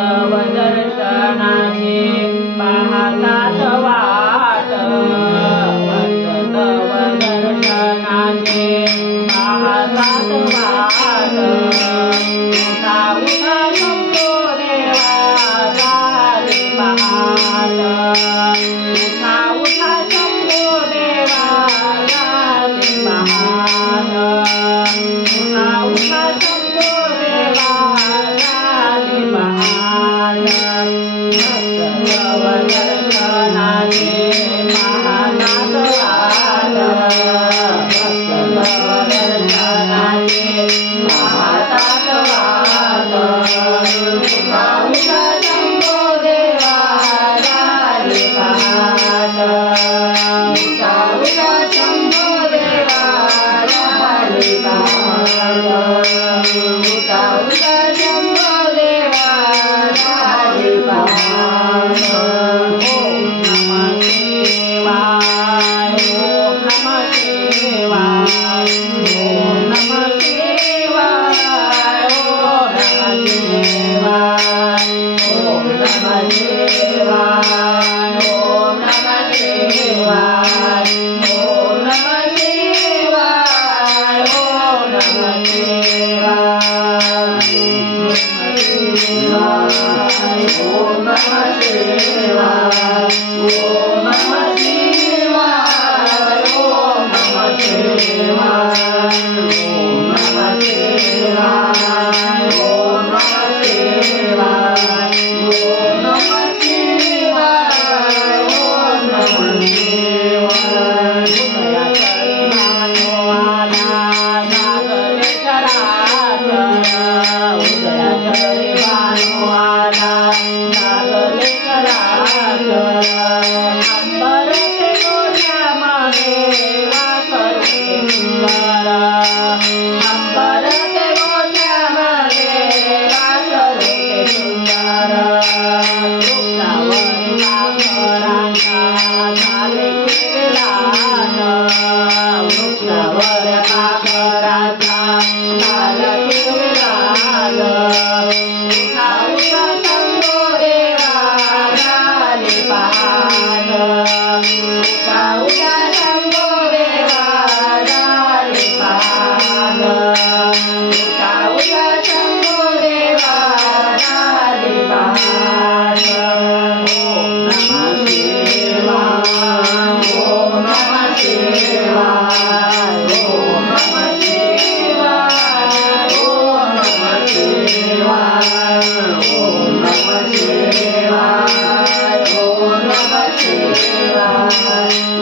तव दर्शनाची पाहतात वाट भक्त तव दर्शनाची पाहतात वाट उठा उठा शंभो देवा झाली पहाट उठा उठा शंभो देवा झाली पहाट उठा उठा शंभो देवा झाली पहाट भक्त तव दर्शनाची पाहतात वाट भक्त तव दर्शनाची पाहतात वाट उठा उठा शंभो देवा झाली पहाट उठा उठा शंभो देवा झाली पहाट उठा उठा शंभो देवा झाली पहाट ओम नमः शिवाय ओम नमः शिवाय ओम नमः शिवाय ओम नमः शिवाय ओम नमः शिवाय ओम नमः शिवाय ओम नमः शिवाय ओम नमः शिवाय ओम नमः शिवाय ओम नमः शिवाय ओम नमः शिवाय ओम नमः शिवाय ओम नमः शिवाय ओम नमः शिवाय ओम नमः शिवाय उदयाचरी भानुवाला जागले चराचर उदयाचरी भानुवाला जागले चराचर अंबर ते गोठ्यामध्ये वासरू ते सुंदर अंबर ते गोठ्यामध्ये वासरू ते सुंदर वृक्षावरी पाखरांचा झाले किलबिलाट वृक्षावर पाखरांचा झाला किलबिलाट उठा उठा शंभो देवा झाली पहाट उठा उठा शंभो देवा झाली पहाट उठा उठा शंभो देवा झाली पहाट ओम नमः शिवाय ओम नमः शिवाय ओम नमः शिवाय ओम नमः शिवाय ओम नमः शिवाय ओम नमः शिवाय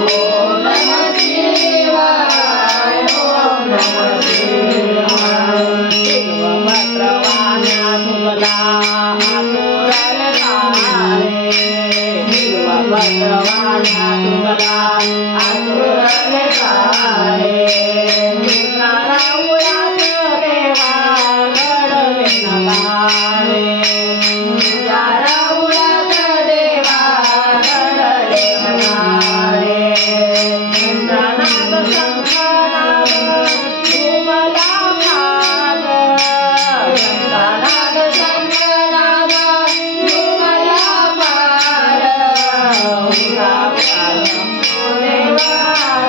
ओम नमः शिवाय ओम नमः शिवाय बिल्वपत्रवाण्या तुझला आतुरले तारे बिल्वपत्रवाण्या तुझला आतुरले तारे तुझा राऊळात देवा घडले नगारे तुझ्या राऊळात देवा घडले नगारे घंटानाद शंखनाद तुम्हाला भाग घंटानाद शंखनाद तुम्हाला भाग उठा उठा शंभो देवा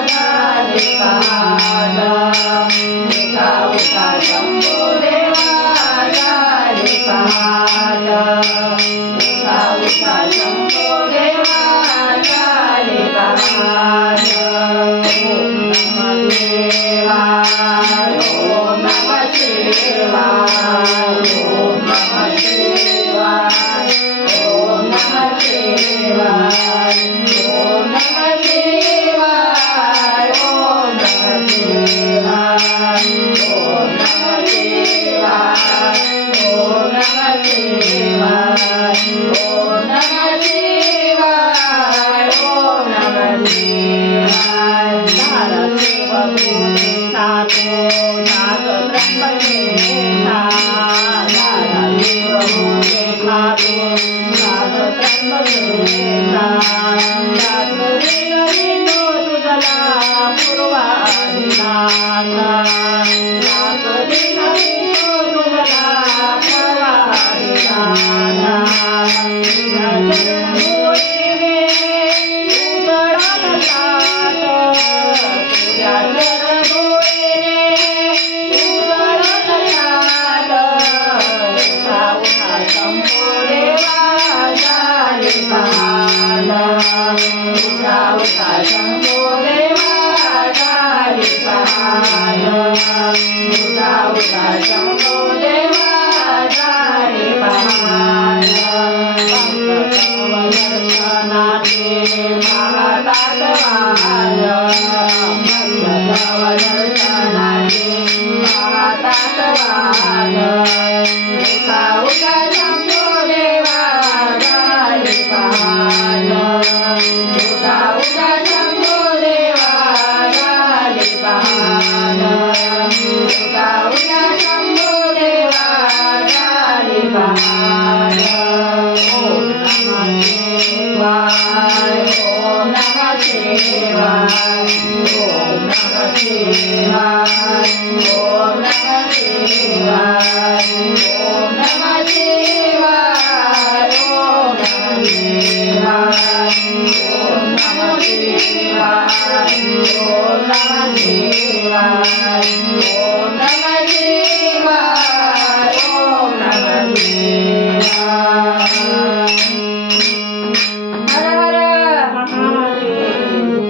झाली पहाट उठा उठा शंभो देवा झाली पहाट उठा उठा शंभो देवा झाली पहाट ओम नमः शिवाय ओम नमः शिवाय ओम नमः शिवाय ओम नमः शिवाय ओम नमः शिवाय ओम नमः शिवाय ओम नमः शिवाय ओम नमः शिवाय ओम नमः शिवाय ओम नमः शिवाय धारा शिव भूते साधो नाग ब्रह्मदेशा धारा शिव भूते साधो नाग ब्रह्मदेशा दासरी तो तुझला पूर्वादिनाशा दासरी तो तुझला पूर्वादिनाशा राधा तुझ्या चरण धुळीने उजळला सात तुझ्या चरण धुळीने उजळला सात उठा उठा शंभो देवा झाले काल उठा उठा शंभो देवा झाले काल उठा उठा शंभो देवा झाले काल भक्तव दर्शनाचे पाहतात वाल भक्तव दर्शनाचे पाहतात वाल उठा उठा शंभो देवा झाले काल उठा उठा शंभो देवा झाले काल उठा उठा शंभो देवा झाले काल